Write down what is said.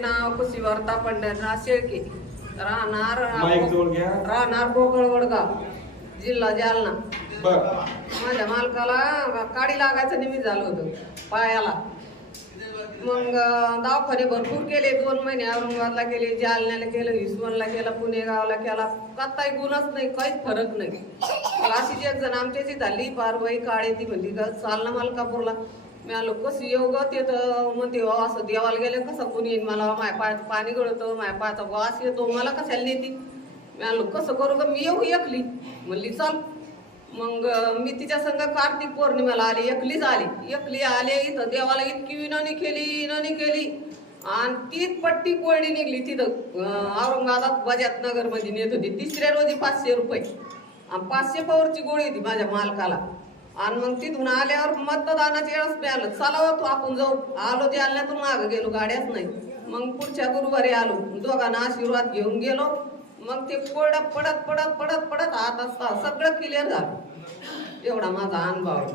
नाव कुशीवर्ता पंढरनाथ शेळके राहणार माईक जवळ घ्या. राहणार गोकळ वडगाव जिल्हा जालना. बर माझ्या मालकाला काडी लागायचं निमित्त झालं होतं पायाला. मग दवाखाने भरपूर केले, 2 महिने औरंगाबादला केले, जालन्याला केलं, हिसवणला केला, पुणे गावाला केला, काही गुणच नाही, काहीच फरक नाही. अशीच एक जण आमच्याची झाली पारबाई काळे, ती म्हणली का चाल ना मलकापूरला. मी आलो कसं येऊ ग, ते तर म्हणते असं देवाला गेले कसं कोणी येईन, मला माझ्या पायाचं पाणी गळतं, माझ्या पायाचा वास येतो, मला कशाला नेती. मी आलो कसं करू ग, मी येऊ एकली. म्हणली चाल. मग मी तिच्या संग कार्तिक पौर्णिमेला आले, एकलीच एकली आले. इथं देवाला इतकी विनवणी केली आणि तीच पट्टी कोरडी निघली. तिथं औरंगाबाद बजात नगर मध्ये नेत होती. तिसऱ्या रोजी 500 रुपये आणि 500 पवरची गोळी होती माझ्या मालकाला. आणि मग तिथून आल्यावर मतदानाच्या वेळेस मिळालं, चला होतो आपण जाऊ. आलो जालन्यातून मागं गेलो, गाड्याच नाही. मग पुढच्या गुरुवारी आलो, दोघांना आशीर्वाद घेऊन गेलो. मग ते पडत आता सगळं क्लिअर झालं. एवढा माझा अनुभव आहे.